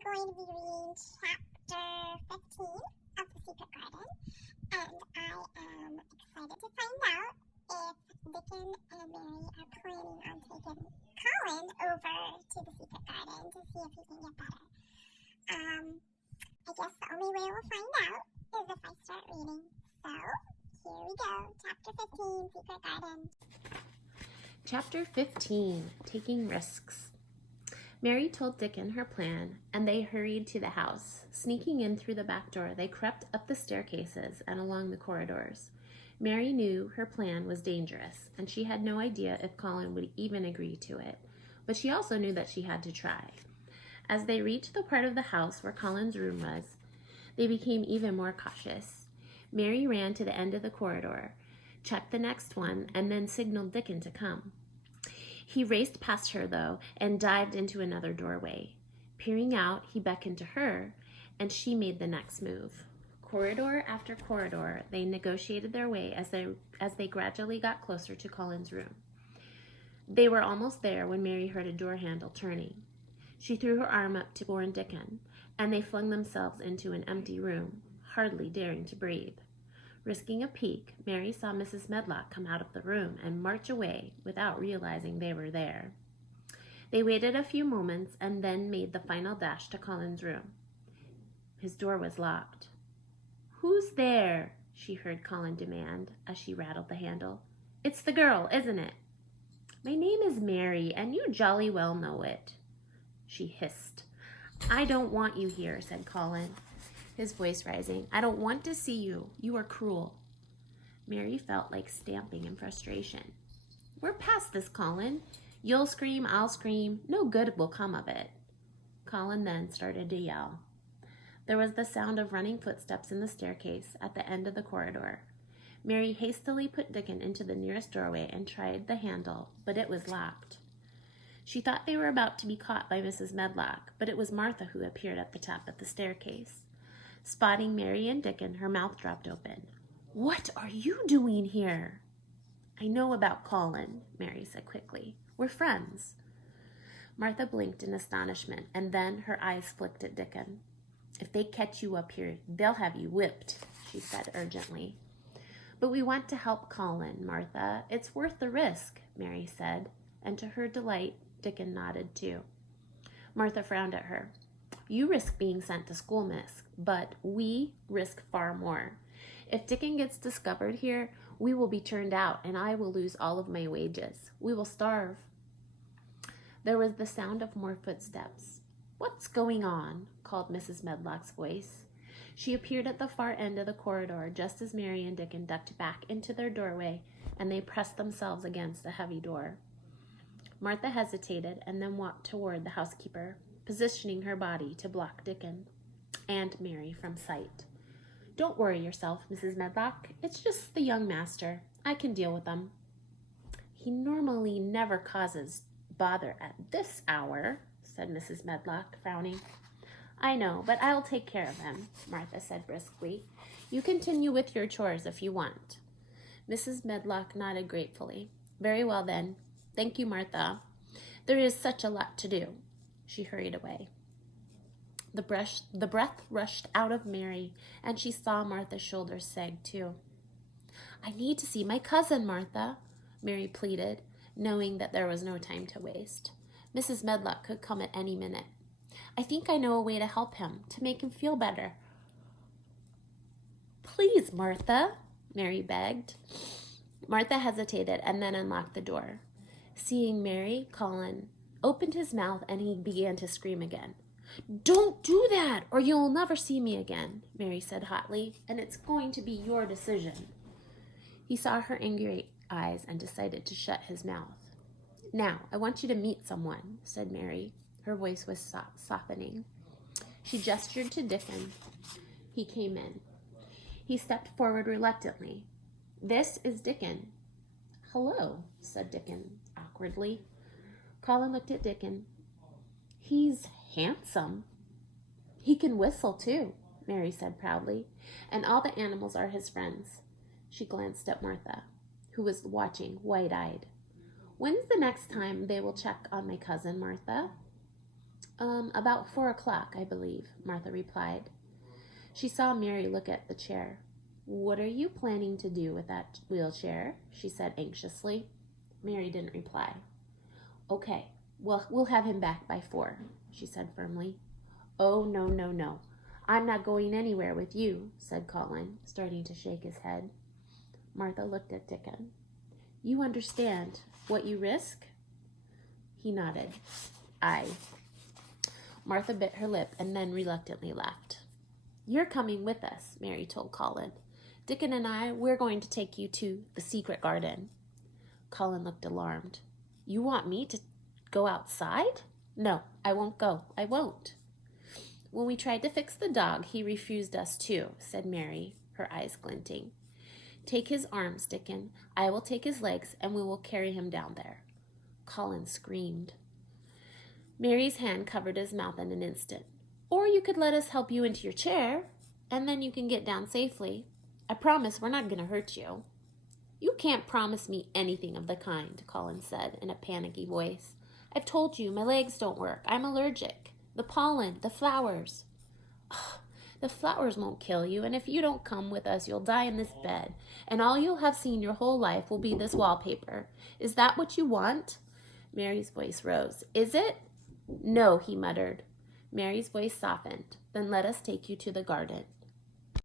going to be reading chapter 15 of The Secret Garden, and I am excited to find out if Dickon and Mary are planning on taking Colin over to The Secret Garden to see if he can get better. I guess the only way we'll find out is if I start reading. So, here we go. Chapter 15, Secret Garden. Chapter 15, Taking Risks. Mary told Dickon her plan, and they hurried to the house. Sneaking in through the back door, they crept up the staircases and along the corridors. Mary knew her plan was dangerous, and she had no idea if Colin would even agree to it. But she also knew that she had to try. As they reached the part of the house where Colin's room was, they became even more cautious. Mary ran to the end of the corridor, checked the next one, and then signaled Dickon to come. He raced past her, though, and dived into another doorway. Peering out, he beckoned to her, and she made the next move. Corridor after corridor, they negotiated their way as they gradually got closer to Colin's room. They were almost there when Mary heard a door handle turning. She threw her arm up to warn Dickon, and they flung themselves into an empty room, hardly daring to breathe. Risking a peek, Mary saw Mrs. Medlock come out of the room and march away without realizing they were there. They waited a few moments and then made the final dash to Colin's room. His door was locked. "Who's there?" she heard Colin demand as she rattled the handle. "It's the girl, isn't it?" "My name is Mary, and you jolly well know it," she hissed. "I don't want you here," said Colin, his voice rising. "I don't want to see you. You are cruel." Mary felt like stamping in frustration. "We're past this, Colin. You'll scream, I'll scream. No good will come of it." Colin then started to yell. There was the sound of running footsteps in the staircase at the end of the corridor. Mary hastily put Dickon into the nearest doorway and tried the handle, but it was locked. She thought they were about to be caught by Mrs. Medlock, but it was Martha who appeared at the top of the staircase. Spotting Mary and Dickon, her mouth dropped open. "What are you doing here?" "I know about Colin," Mary said quickly. "We're friends." Martha blinked in astonishment, and then her eyes flicked at Dickon. "If they catch you up here, they'll have you whipped," she said urgently. "But we want to help Colin, Martha. It's worth the risk," Mary said, and to her delight, Dickon nodded too. Martha frowned at her. "You risk being sent to school, miss, but we risk far more. If Dickon gets discovered here, we will be turned out, and I will lose all of my wages. We will starve." There was the sound of more footsteps. "What's going on?" called Mrs. Medlock's voice. She appeared at the far end of the corridor just as Mary and Dickon ducked back into their doorway, and they pressed themselves against the heavy door. Martha hesitated and then walked toward the housekeeper, positioning her body to block Dickon and Mary from sight. "Don't worry yourself, Mrs. Medlock. It's just the young master. I can deal with them." "He normally never causes bother at this hour," said Mrs. Medlock, frowning. "I know, but I'll take care of him," Martha said briskly. "You continue with your chores if you want." Mrs. Medlock nodded gratefully. "Very well then. Thank you, Martha. There is such a lot to do." She hurried away. The breath rushed out of Mary, and she saw Martha's shoulders sag too. "I need to see my cousin, Martha," Mary pleaded, knowing that there was no time to waste. Mrs. Medlock could come at any minute. "I think I know a way to help him, to make him feel better." "Please, Martha," Mary begged. Martha hesitated and then unlocked the door. Seeing Mary, Colin opened his mouth and he began to scream again. "Don't do that, or you'll never see me again," Mary said hotly, "and it's going to be your decision." He saw her angry eyes and decided to shut his mouth. "Now, I want you to meet someone," said Mary. Her voice was softening. She gestured to Dickon. He came in. He stepped forward reluctantly. "This is Dickon." "Hello," said Dickon awkwardly. Colin looked at Dickon. "He's handsome." "He can whistle, too," Mary said proudly, "and all the animals are his friends." She glanced at Martha, who was watching wide-eyed. "When's the next time they will check on my cousin, Martha?" About 4 o'clock, I believe, Martha replied. She saw Mary look at the chair. What are you planning to do with that wheelchair? She said anxiously. Mary didn't reply. Okay, well, we'll have him back by 4, she said firmly. Oh, no, no, no. I'm not going anywhere with you, said Colin, starting to shake his head. Martha looked at Dickon. You understand what you risk? He nodded. Aye. Martha bit her lip and then reluctantly left. You're coming with us, Mary told Colin. Dickon and I, we're going to take you to the secret garden. Colin looked alarmed. You want me to go outside? No, I won't go. I won't. When we tried to fix the dog, he refused us too, said Mary, her eyes glinting. Take his arms, Dickon. I will take his legs, and we will carry him down there. Colin screamed. Mary's hand covered his mouth in an instant. Or you could let us help you into your chair, and then you can get down safely. I promise we're not going to hurt you. You can't promise me anything of the kind, Colin said in a panicky voice. I've told you, my legs don't work. I'm allergic. The pollen, the flowers. Oh, the flowers won't kill you, and if you don't come with us, you'll die in this bed, and all you'll have seen your whole life will be this wallpaper. Is that what you want? Mary's voice rose. Is it? No, he muttered. Mary's voice softened. Then let us take you to the garden.